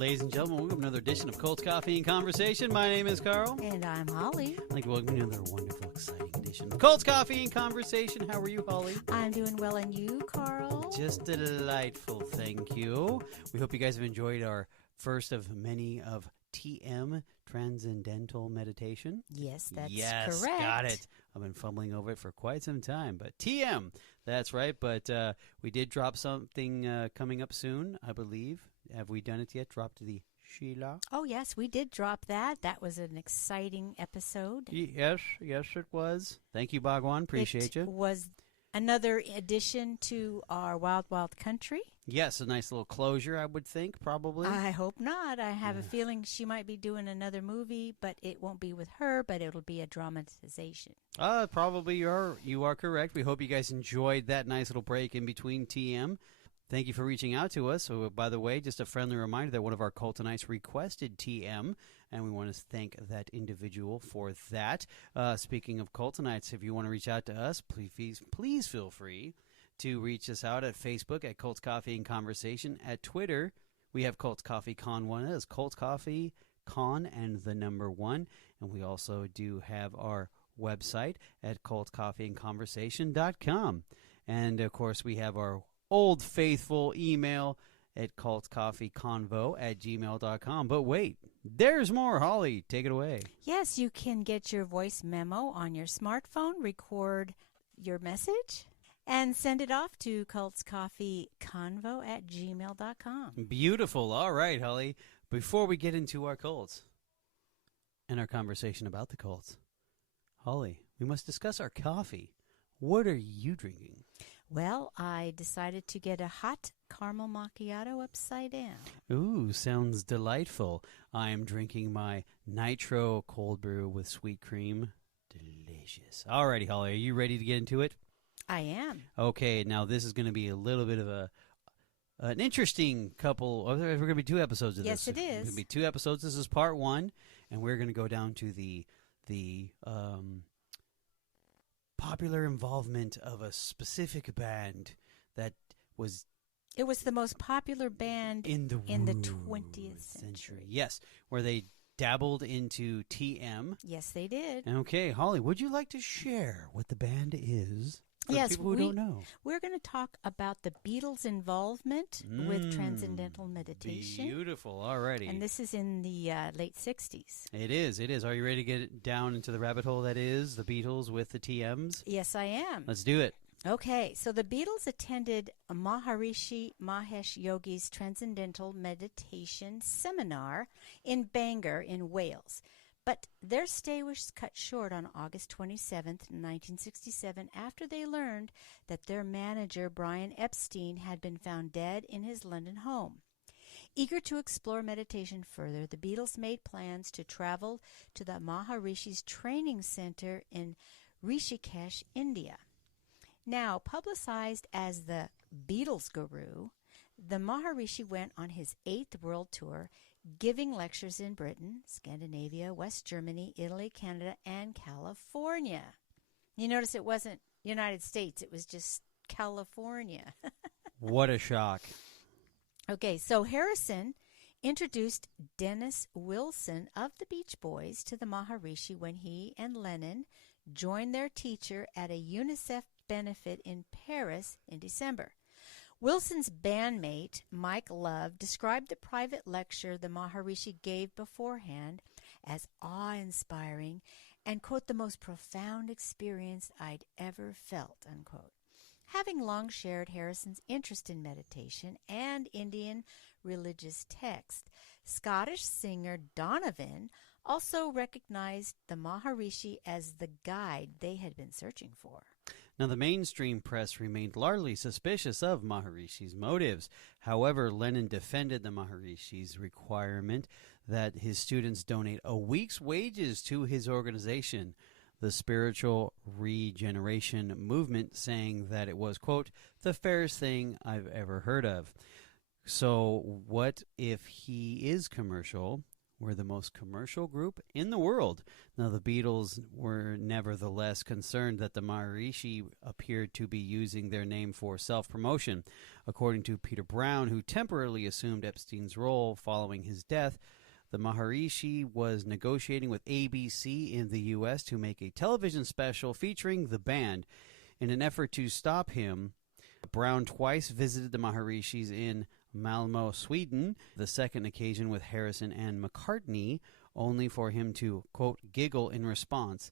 Ladies and gentlemen, welcome to another edition of Cults, Coffee, and Conversation. My name is Carl. And I'm Holly. I'd like to welcome you to another wonderful, exciting edition of Cults, Coffee, and Conversation. How are you, Holly? I'm doing well, and you, Carl? Just delightful, thank you. We hope you guys have enjoyed our first of many of TM, Transcendental Meditation. Yes, that's yes, correct. Got it. I've been fumbling over it for quite some time, but TM, that's right. But we did drop something coming up soon, I believe. Have we done it yet? Dropped the Sheila? Oh, yes, we did drop that. That was an exciting episode. Yes, it was. Thank you, Bhagwan. Appreciate you. It was another addition to our Wild Wild Country. Yes, a nice little closure, I would think, probably. I hope not. I have a feeling she might be doing another movie, but it won't be with her, but it'll be a dramatization. Probably you are correct. We hope you guys enjoyed that nice little break in between TM. Thank you for reaching out to us. So, by the way, just a friendly reminder that one of our Cultonites requested TM, and we want to thank that individual for that. Speaking of Cultonites, if you want to reach out to us, please feel free to reach us out at Facebook at Cults Coffee and Conversation. At Twitter, we have Cults Coffee Con 1. That is Cults Coffee Con and the number 1. And we also do have our website at cultscoffeeandconversation.com. And, of course, we have our old faithful email at cultscoffeeconvo@gmail.com. But wait, there's more. Holly, take it away. Yes, you can get your voice memo on your smartphone, record your message, and send it off to cultscoffeeconvo@gmail.com. Beautiful. All right, Holly. Before we get into our cults and our conversation about the cults, Holly, we must discuss our coffee. What are you drinking? Well, I decided to get a hot caramel macchiato upside down. Ooh, sounds delightful. I am drinking my nitro cold brew with sweet cream. Delicious. All righty, Holly, are you ready to get into it? I am. Okay, now this is going to be a little bit of an interesting couple. We're going to be 2 episodes of Yes, this. it is. It's going to be 2 episodes. This is part 1, and we're going to go down to the popular involvement of a specific band that was... It was the most popular band in the 20th century. Yes, where they dabbled into TM. Yes, they did. Okay, Holly, would you like to share what the band is for yes, people who don't know? We're going to talk about the Beatles' involvement with Transcendental Meditation. Beautiful, alrighty. And this is in the late 60s. It is. Are you ready to get down into the rabbit hole that is the Beatles with the TMs? Yes, I am. Let's do it. Okay, so the Beatles attended Maharishi Mahesh Yogi's Transcendental Meditation Seminar in Bangor in Wales. But their stay was cut short on August 27th, 1967, after they learned that their manager, Brian Epstein, had been found dead in his London home. Eager to explore meditation further, the Beatles made plans to travel to the Maharishi's training center in Rishikesh, India. Now, publicized as the Beatles guru, the Maharishi went on his 8th world tour, giving lectures in Britain, Scandinavia, West Germany, Italy, Canada, and California. You notice it wasn't United States, it was just California. What a shock. Okay, so Harrison introduced Dennis Wilson of the Beach Boys to the Maharishi when he and Lennon joined their teacher at a UNICEF benefit in Paris in December. Wilson's bandmate, Mike Love, described the private lecture the Maharishi gave beforehand as awe-inspiring and, quote, the most profound experience I'd ever felt, unquote. Having long shared Harrison's interest in meditation and Indian religious text, Scottish singer Donovan also recognized the Maharishi as the guide they had been searching for. Now, the mainstream press remained largely suspicious of Maharishi's motives. However, Lennon defended the Maharishi's requirement that his students donate a week's wages to his organization, the Spiritual Regeneration Movement, saying that it was, quote, the fairest thing I've ever heard of. So what if he is commercial? were the most commercial group in the world. Now, the Beatles were nevertheless concerned that the Maharishi appeared to be using their name for self-promotion. According to Peter Brown, who temporarily assumed Epstein's role following his death, the Maharishi was negotiating with ABC in the U.S. to make a television special featuring the band. In an effort to stop him, Brown twice visited the Maharishis in Malmö, Sweden, the second occasion with Harrison and McCartney, only for him to, quote, giggle in response.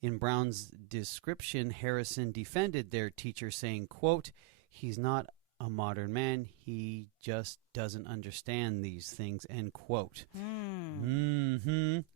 In Brown's description, Harrison defended their teacher, saying, quote, he's not a modern man, he just doesn't understand these things, end quote.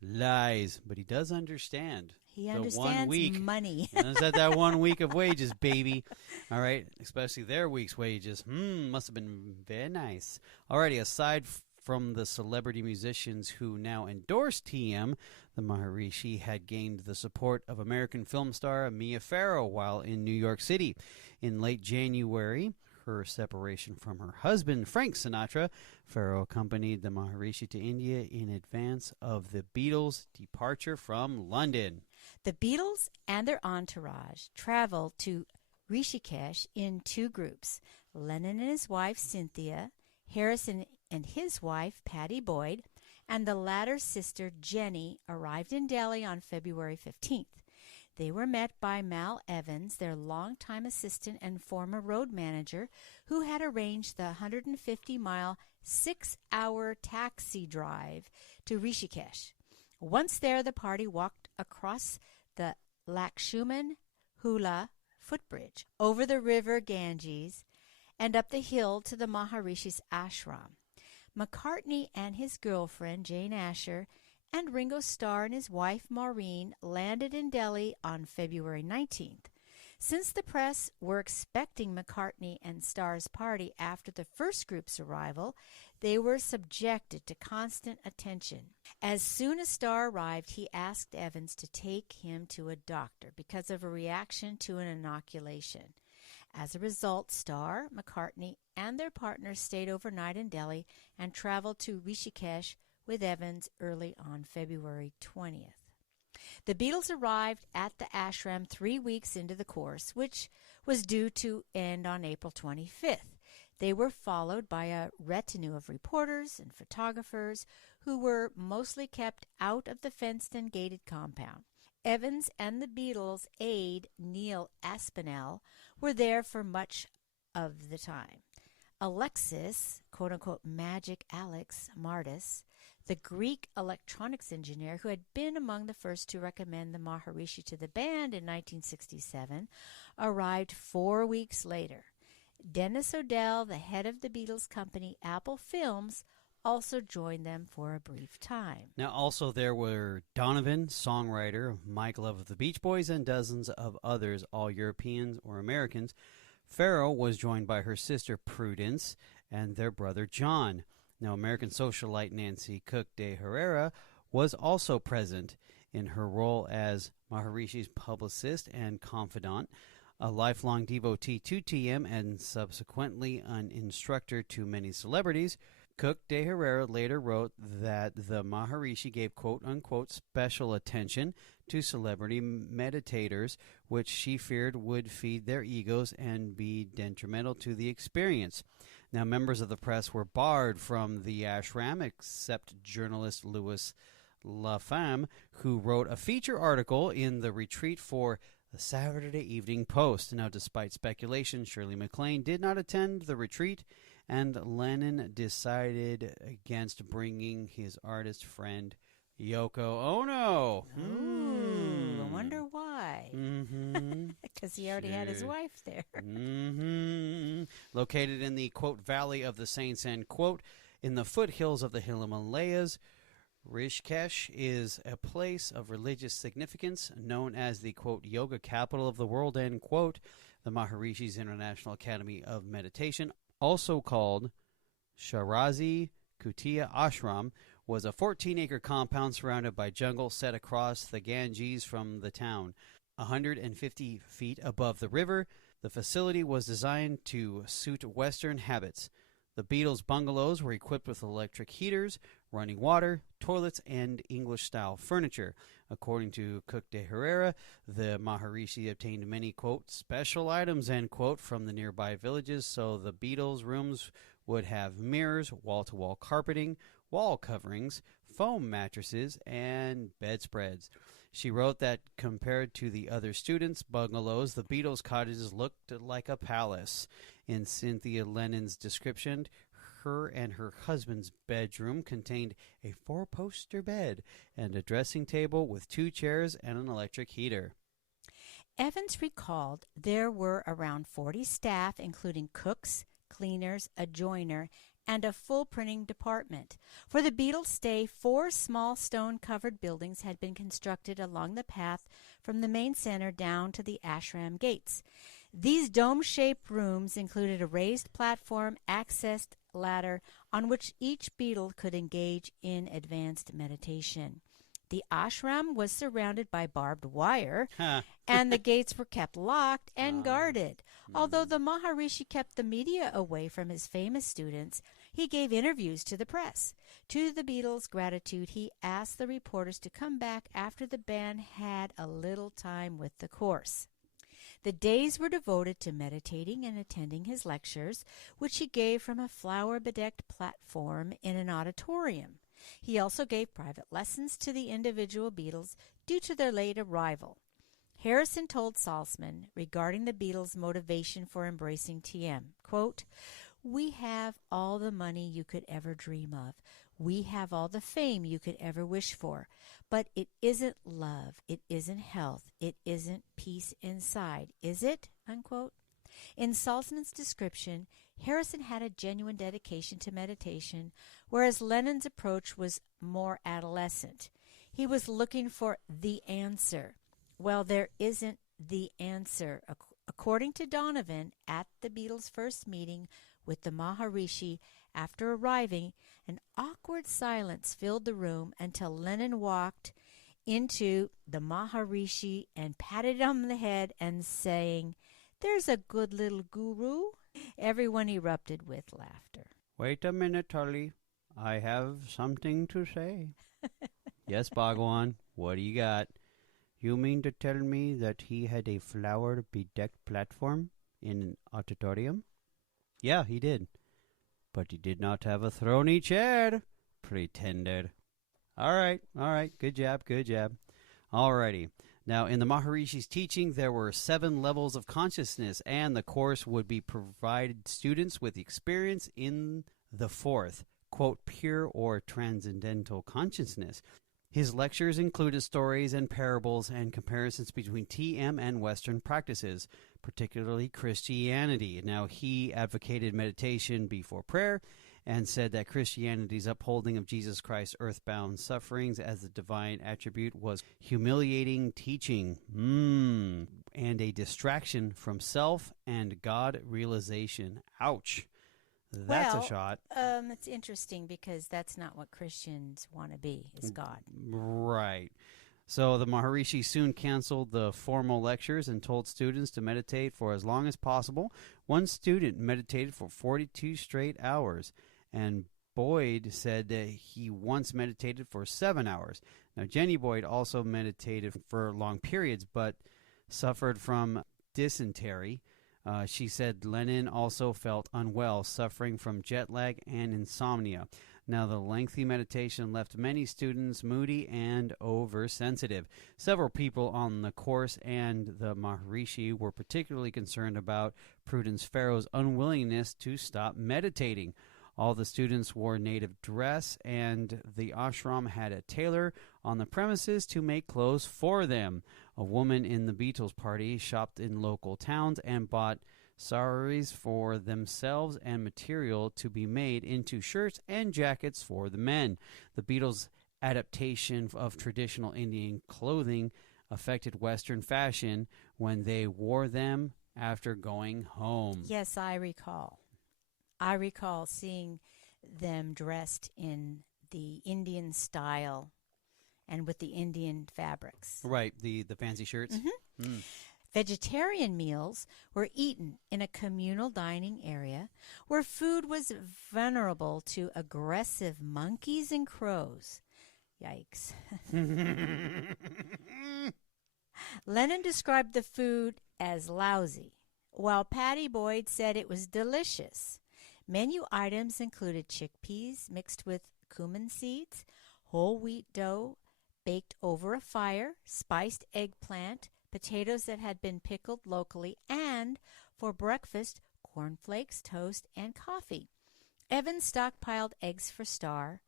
Lies, but he does understand. He understands money. that 1 week of wages, baby. All right, especially their week's wages. Must have been very nice. Alrighty, aside from the celebrity musicians who now endorse TM, the Maharishi had gained the support of American film star Mia Farrow while in New York City. In late January, her separation from her husband, Frank Sinatra, Farrow accompanied the Maharishi to India in advance of the Beatles' departure from London. The Beatles and their entourage traveled to Rishikesh in two groups, Lennon and his wife, Cynthia, Harrison and his wife, Pattie Boyd, and the latter's sister, Jenny, arrived in Delhi on February 15th. They were met by Mal Evans, their longtime assistant and former road manager, who had arranged the 150-mile, 6-hour taxi drive to Rishikesh. Once there, the party walked across the Lakshman Hula footbridge, over the river Ganges, and up the hill to the Maharishi's ashram. McCartney and his girlfriend, Jane Asher, and Ringo Starr and his wife, Maureen, landed in Delhi on February 19th. Since the press were expecting McCartney and Starr's party after the first group's arrival, they were subjected to constant attention. As soon as Starr arrived, he asked Evans to take him to a doctor because of a reaction to an inoculation. As a result, Starr, McCartney, and their partners stayed overnight in Delhi and traveled to Rishikesh with Evans early on February 20th. The Beatles arrived at the ashram 3 weeks into the course, which was due to end on April 25th. They were followed by a retinue of reporters and photographers who were mostly kept out of the fenced and gated compound. Evans and the Beatles' aide, Neil Aspinall, were there for much of the time. Alexis, quote-unquote, Magic Alex Martis, the Greek electronics engineer who had been among the first to recommend the Maharishi to the band in 1967, arrived 4 weeks later. Dennis O'Dell, the head of the Beatles company Apple Films, also joined them for a brief time. Now, also there were Donovan, songwriter, Mike Love of the Beach Boys, and dozens of others, all Europeans or Americans. Farrow was joined by her sister Prudence and their brother John. Now, American socialite Nancy Cook de Herrera was also present in her role as Maharishi's publicist and confidant, a lifelong devotee to TM and subsequently an instructor to many celebrities. Cook de Herrera later wrote that the Maharishi gave quote-unquote special attention to celebrity meditators, which she feared would feed their egos and be detrimental to the experience. Now, members of the press were barred from the ashram except journalist Louis Laflamme, who wrote a feature article in the retreat for the Saturday Evening Post. Now, despite speculation, Shirley MacLaine did not attend the retreat, and Lennon decided against bringing his artist friend Yoko Ono. Ooh, I wonder why. Because he already had his wife there. Located in the, quote, Valley of the Saints, end quote, in the foothills of the Himalayas, Rishikesh is a place of religious significance known as the, quote, yoga capital of the world, end quote. The Maharishi's International Academy of Meditation, also called Sharazi Kutia Ashram, was a 14-acre compound surrounded by jungle set across the Ganges from the town. 150 feet above the river, the facility was designed to suit Western habits. The Beatles' bungalows were equipped with electric heaters, running water, toilets, and English-style furniture. According to Cook de Herrera, the Maharishi obtained many, quote, special items, end quote, from the nearby villages, so the Beatles' rooms would have mirrors, wall-to-wall carpeting, wall coverings, foam mattresses, and bedspreads. She wrote that compared to the other students' bungalows, the Beatles' cottages looked like a palace. In Cynthia Lennon's description, her and her husband's bedroom contained a 4-poster bed and a dressing table with 2 chairs and an electric heater. Evans recalled there were around 40 staff, including cooks, cleaners, a joiner, and a full printing department. For the Beatles' stay, 4 small stone-covered buildings had been constructed along the path from the main center down to the ashram gates. These dome-shaped rooms included a raised platform, accessed ladder on which each Beatle could engage in advanced meditation. The ashram was surrounded by barbed wire, and the gates were kept locked and guarded. Although the Maharishi kept the media away from his famous students, he gave interviews to the press. To the Beatles' gratitude, he asked the reporters to come back after the band had a little time with the course. The days were devoted to meditating and attending his lectures, which he gave from a flower-bedecked platform in an auditorium. He also gave private lessons to the individual Beatles due to their late arrival. Harrison told Salzman regarding the Beatles' motivation for embracing TM, quote, "We have all the money you could ever dream of. We have all the fame you could ever wish for. But it isn't love. It isn't health. It isn't peace inside, is it?" Unquote. In Salzman's description, Harrison had a genuine dedication to meditation, whereas Lennon's approach was more adolescent. He was looking for the answer. Well, there isn't the answer. According to Donovan, at the Beatles' first meeting with the Maharishi after arriving, an awkward silence filled the room until Lennon walked into the Maharishi and patted him on the head and saying, "There's a good little guru." Everyone erupted with laughter. Wait a minute, Tully. I have something to say. Yes, Bhagwan, what do you got? You mean to tell me that he had a flower-bedecked platform in an auditorium? Yeah, he did. But he did not have a throny chair. Pretender. All right. Good job. Alrighty. Now, in the Maharishi's teaching, there were 7 levels of consciousness, and the course would be provided students with experience in the 4th, quote, pure or transcendental consciousness. His lectures included stories and parables and comparisons between TM and Western practices, particularly Christianity. Now, he advocated meditation before prayer and said that Christianity's upholding of Jesus Christ's earthbound sufferings as a divine attribute was humiliating teaching and a distraction from self and God realization. Ouch. That's a shot. It's interesting because that's not what Christians want to be, is God. Right. So the Maharishi soon canceled the formal lectures and told students to meditate for as long as possible. One student meditated for 42 straight hours, and Boyd said that he once meditated for 7 hours. Now, Jenny Boyd also meditated for long periods, but suffered from dysentery. She said Lennon also felt unwell, suffering from jet lag and insomnia. Now, the lengthy meditation left many students moody and oversensitive. Several people on the course and the Maharishi were particularly concerned about Prudence Farrow's unwillingness to stop meditating. All the students wore native dress, and the ashram had a tailor on the premises to make clothes for them. A woman in the Beatles party shopped in local towns and bought saris for themselves and material to be made into shirts and jackets for the men. The Beatles' adaptation of traditional Indian clothing affected Western fashion when they wore them after going home. Yes, I recall. I recall seeing them dressed in the Indian style and with the Indian fabrics. Right, the fancy shirts. Mm-hmm. Vegetarian meals were eaten in a communal dining area where food was vulnerable to aggressive monkeys and crows. Yikes. Lennon described the food as lousy, while Patty Boyd said it was delicious. Menu items included chickpeas mixed with cumin seeds, whole wheat dough baked over a fire, spiced eggplant, potatoes that had been pickled locally, and, for breakfast, cornflakes, toast, and coffee. Evans stockpiled eggs for Starr,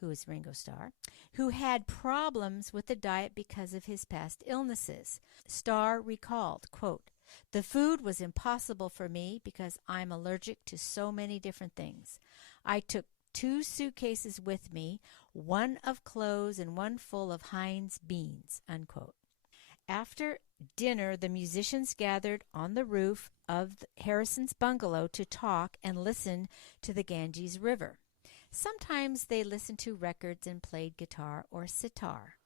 who is Ringo Starr, who had problems with the diet because of his past illnesses. Starr recalled, quote, "The food was impossible for me because I'm allergic to so many different things. I took 2 suitcases with me, one of clothes and one full of Heinz beans," unquote. After dinner, the musicians gathered on the roof of Harrison's bungalow to talk and listen to the Ganges River. Sometimes they listened to records and played guitar or sitar.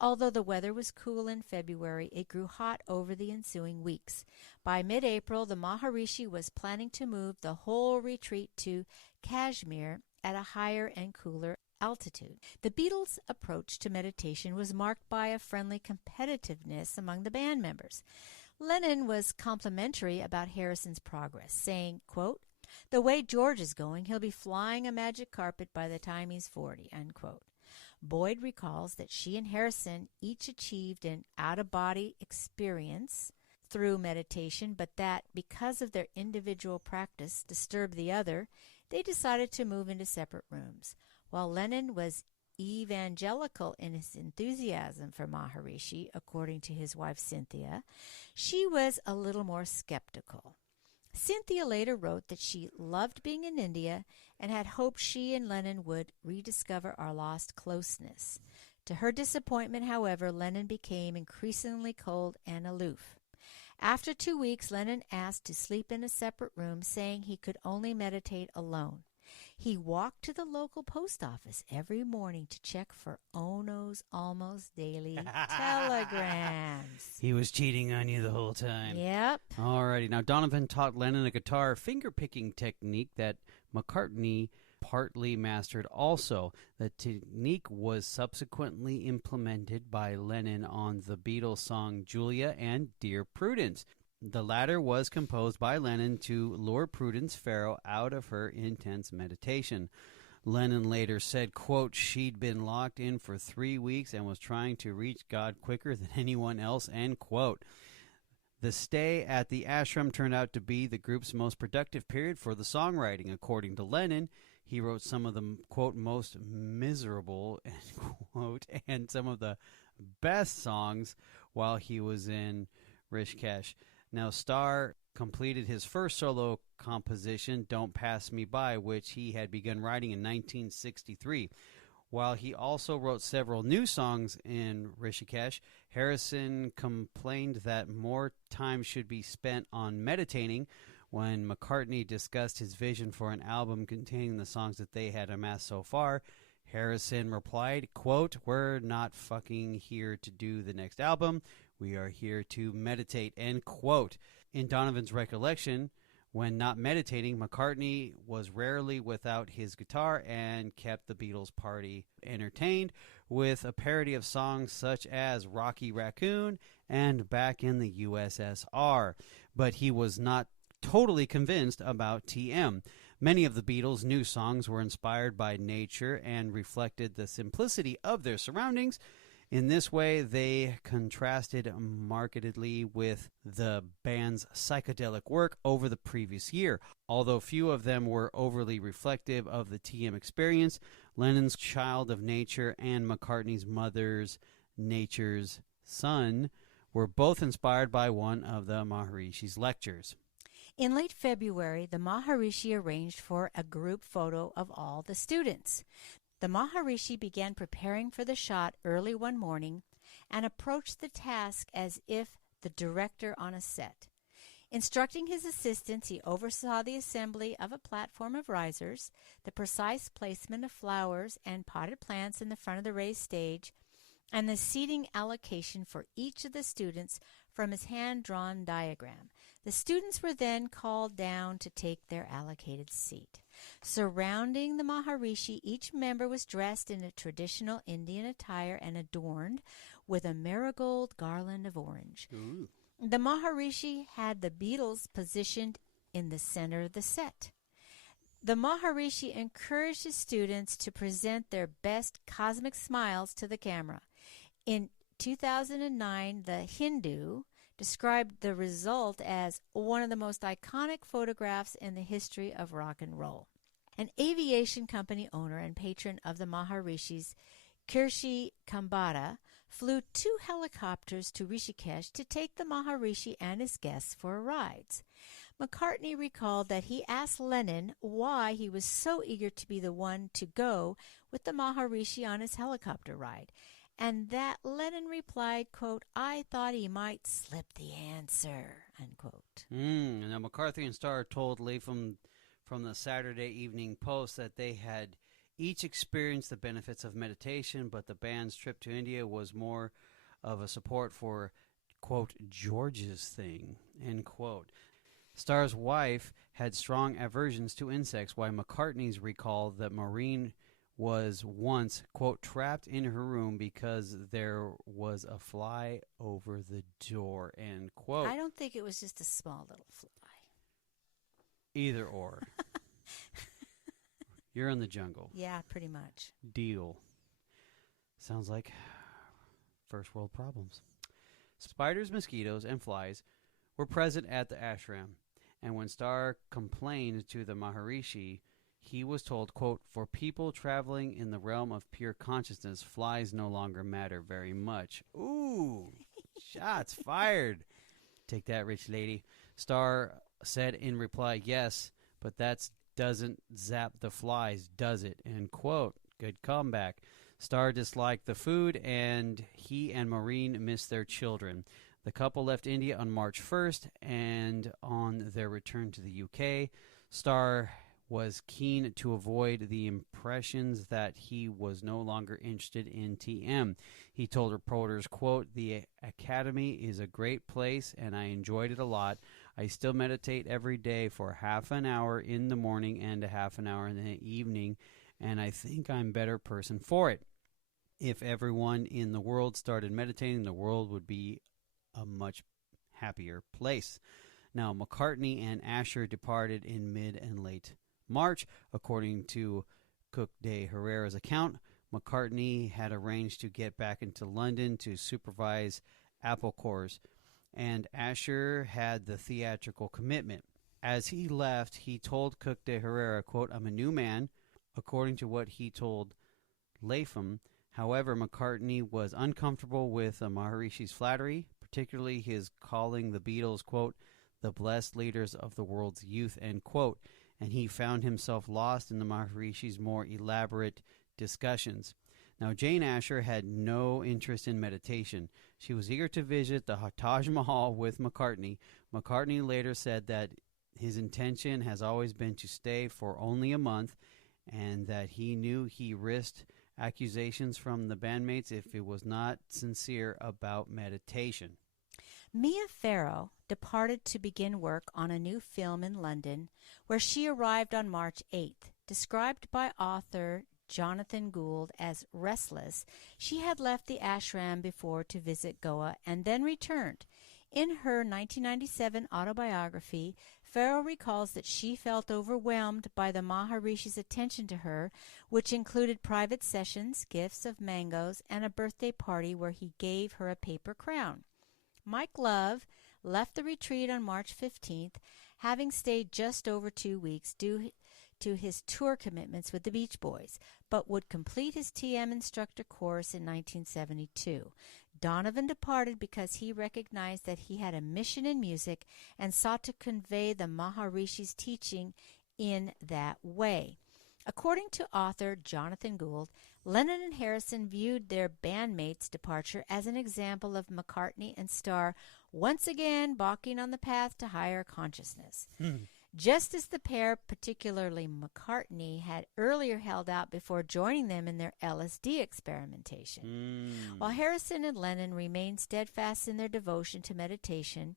Although the weather was cool in February, it grew hot over the ensuing weeks. By mid-April, the Maharishi was planning to move the whole retreat to Kashmir at a higher and cooler altitude. The Beatles' approach to meditation was marked by a friendly competitiveness among the band members. Lennon was complimentary about Harrison's progress, saying, quote, "The way George is going, he'll be flying a magic carpet by the time he's 40, unquote. Boyd recalls that she and Harrison each achieved an out-of-body experience through meditation, but that because of their individual practice disturbed the other, they decided to move into separate rooms. While Lennon was evangelical in his enthusiasm for Maharishi, according to his wife Cynthia, she was a little more skeptical. Cynthia later wrote that she loved being in India and had hoped she and Lennon would rediscover our lost closeness. To her disappointment, however, Lennon became increasingly cold and aloof. After 2 weeks, Lennon asked to sleep in a separate room, saying he could only meditate alone. He walked to the local post office every morning to check for Ono's almost daily telegrams. He was cheating on you the whole time. Yep. Alrighty. Now, Donovan taught Lennon a guitar finger-picking technique that McCartney partly mastered also. The technique was subsequently implemented by Lennon on the Beatles song Julia and Dear Prudence. The latter was composed by Lennon to lure Prudence Farrow out of her intense meditation. Lennon later said, quote, "She'd been locked in for 3 weeks and was trying to reach God quicker than anyone else," end quote. The stay at the ashram turned out to be the group's most productive period for the songwriting. According to Lennon, he wrote some of the, quote, "most miserable," end quote, and some of the best songs while he was in Rishikesh. Now, Starr completed his first solo composition, Don't Pass Me By, which he had begun writing in 1963. While he also wrote several new songs in Rishikesh, Harrison complained that more time should be spent on meditating. When McCartney discussed his vision for an album containing the songs that they had amassed so far, Harrison replied, quote, "We're not fucking here to do the next album. We are here to meditate," end quote. In Donovan's recollection, when not meditating, McCartney was rarely without his guitar and kept the Beatles party entertained with a parody of songs such as Rocky Raccoon and Back in the USSR. But he was not totally convinced about TM. Many of the Beatles' new songs were inspired by nature and reflected the simplicity of their surroundings. In this way, they contrasted markedly with the band's psychedelic work over the previous year. Although few of them were overly reflective of the TM experience, Lennon's Child of Nature and McCartney's Mother's Nature's Son were both inspired by one of the Maharishi's lectures. In late February, the Maharishi arranged for a group photo of all the students. The Maharishi began preparing for the shot early one morning and approached the task as if the director on a set. Instructing his assistants, he oversaw the assembly of a platform of risers, the precise placement of flowers and potted plants in the front of the raised stage, and the seating allocation for each of the students from his hand-drawn diagram. The students were then called down to take their allocated seat. Surrounding the Maharishi, each member was dressed in a traditional Indian attire and adorned with a marigold garland of orange. Ooh. The Maharishi had the Beatles positioned in the center of the set. The Maharishi encouraged his students to present their best cosmic smiles to the camera. In 2009, The Hindu described the result as one of the most iconic photographs in the history of rock and roll. An aviation company owner and patron of the Maharishis, Kirshi Kambada, flew 2 helicopters to Rishikesh to take the Maharishi and his guests for rides. McCartney recalled that he asked Lennon why he was so eager to be the one to go with the Maharishi on his helicopter ride, and that Lennon replied, quote, "I thought he might slip the answer," unquote. And now McCarthy and Starr told Latham from the Saturday Evening Post that they had each experienced the benefits of meditation, but the band's trip to India was more of a support for, quote, George's thing, end quote. Starr's wife had strong aversions to insects, while McCartney's recalled that Maureen was once, quote, trapped in her room because there was a fly over the door, end quote. I don't think it was just a small little fly. Either or. You're in the jungle. Yeah, pretty much. Deal. Sounds like first world problems. Spiders, mosquitoes, and flies were present at the ashram, and when Starr complained to the Maharishi, he was told, quote, "For people traveling in the realm of pure consciousness, flies no longer matter very much." Ooh, shots fired. Take that, rich lady. Starr said in reply, "Yes, but that doesn't zap the flies, does it?" End quote. Good comeback. Starr disliked the food, and he and Maureen missed their children. The couple left India on March 1st, and on their return to the UK, Starr was keen to avoid the impressions that he was no longer interested in TM. He told reporters, quote, "The Academy is a great place, and I enjoyed it a lot. I still meditate every day for half an hour in the morning and a half an hour in the evening, and I think I'm a better person for it. If everyone in the world started meditating, the world would be a much happier place." Now, McCartney and Asher departed in mid and late March. According to Cook de Herrera's account, McCartney had arranged to get back into London to supervise Apple Corps, and Asher had the theatrical commitment. As he left, he told Cook de Herrera, quote, "I'm a new man," according to what he told Latham. However, McCartney was uncomfortable with Maharishi's flattery, particularly his calling the Beatles, quote, "the blessed leaders of the world's youth," end quote, and he found himself lost in the Maharishi's more elaborate discussions. Now, Jane Asher had no interest in meditation. She was eager to visit the Taj Mahal with McCartney. McCartney later said that his intention has always been to stay for only a month, and that he knew he risked accusations from the bandmates if it was not sincere about meditation. Mia Farrow departed to begin work on a new film in London, where she arrived on March 8th. Described by author Jonathan Gould as restless, she had left the ashram before to visit Goa and then returned. In her 1997 autobiography, Farrow recalls that she felt overwhelmed by the Maharishi's attention to her, which included private sessions, gifts of mangoes, and a birthday party where he gave her a paper crown. Mike Love left the retreat on March 15th, having stayed just over 2 weeks due to his tour commitments with the Beach Boys, but would complete his TM instructor course in 1972. Donovan departed because he recognized that he had a mission in music and sought to convey the Maharishi's teaching in that way. According to author Jonathan Gould, Lennon and Harrison viewed their bandmates' departure as an example of McCartney and Starr once again balking on the path to higher consciousness. just as the pair, particularly McCartney, had earlier held out before joining them in their LSD experimentation. While Harrison and Lennon remained steadfast in their devotion to meditation,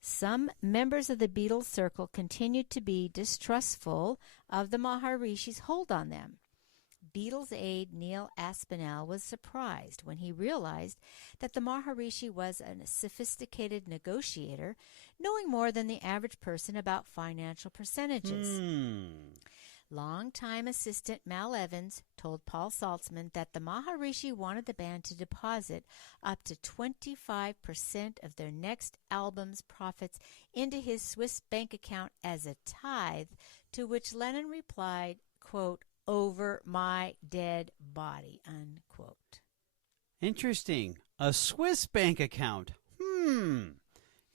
some members of the Beatles circle continued to be distrustful of the Maharishi's hold on them. Beatles aide Neil Aspinall was surprised when he realized that the Maharishi was a sophisticated negotiator, knowing more than the average person about financial percentages. Longtime assistant Mal Evans told Paul Saltzman that the Maharishi wanted the band to deposit up to 25% of their next album's profits into his Swiss bank account as a tithe, to which Lennon replied, quote, "over my dead body," unquote. Interesting. A Swiss bank account.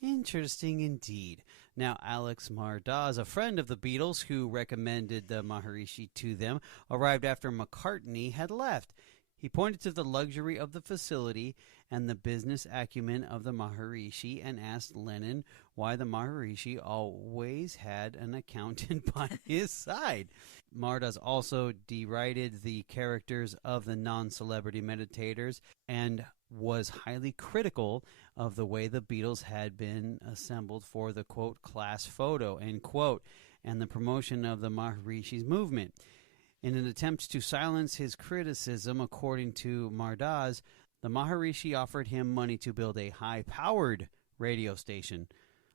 Interesting indeed. Now, Alex Mardaz, a friend of the Beatles who recommended the Maharishi to them, arrived after McCartney had left. He pointed to the luxury of the facility and the business acumen of the Maharishi and asked Lennon why the Maharishi always had an accountant by his side. Mardaz also derided the characters of the non-celebrity meditators and was highly critical of the way the Beatles had been assembled for the, quote, class photo, end quote, and the promotion of the Maharishi's movement. In an attempt to silence his criticism, according to Mardaz, the Maharishi offered him money to build a high-powered radio station.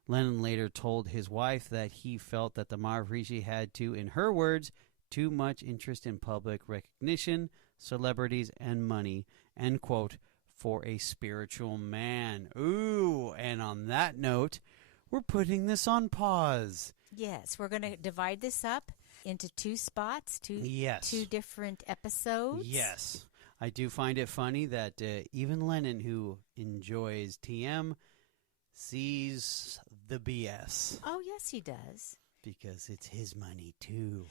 Lennon later told his wife that he felt that the Maharishi had to, in her words, too much interest in public recognition, celebrities, and money, end quote, for a spiritual man. Ooh, and on that note, we're putting this on pause. Yes, we're going to divide this up into two spots, two different episodes. Yes. I do find it funny that even Lennon, who enjoys TM, sees the BS. Oh, yes, he does. Because it's his money, too.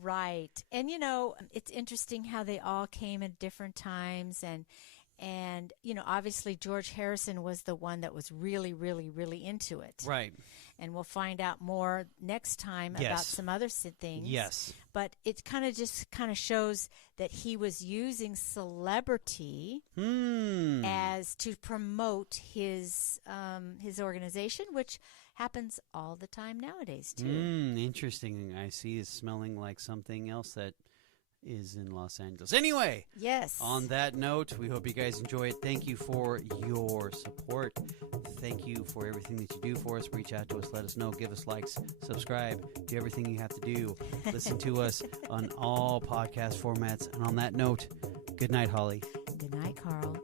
Right. And, you know, it's interesting how they all came at different times. And, you know, obviously George Harrison was the one that was really, really, really into it. Right. And we'll find out more next time about some other things. Yes. But it kind of shows that he was using celebrity as to promote his organization, which happens all the time nowadays, too. Interesting. I see it's smelling like something else that is in Los Angeles. Anyway, yes. On that note, we hope you guys enjoy it. Thank you for your support. Thank you for everything that you do for us. Reach out to us, let us know, give us likes, subscribe, do everything you have to do. Listen to us on all podcast formats. And on that note, good night, Holly. Good night, Carl.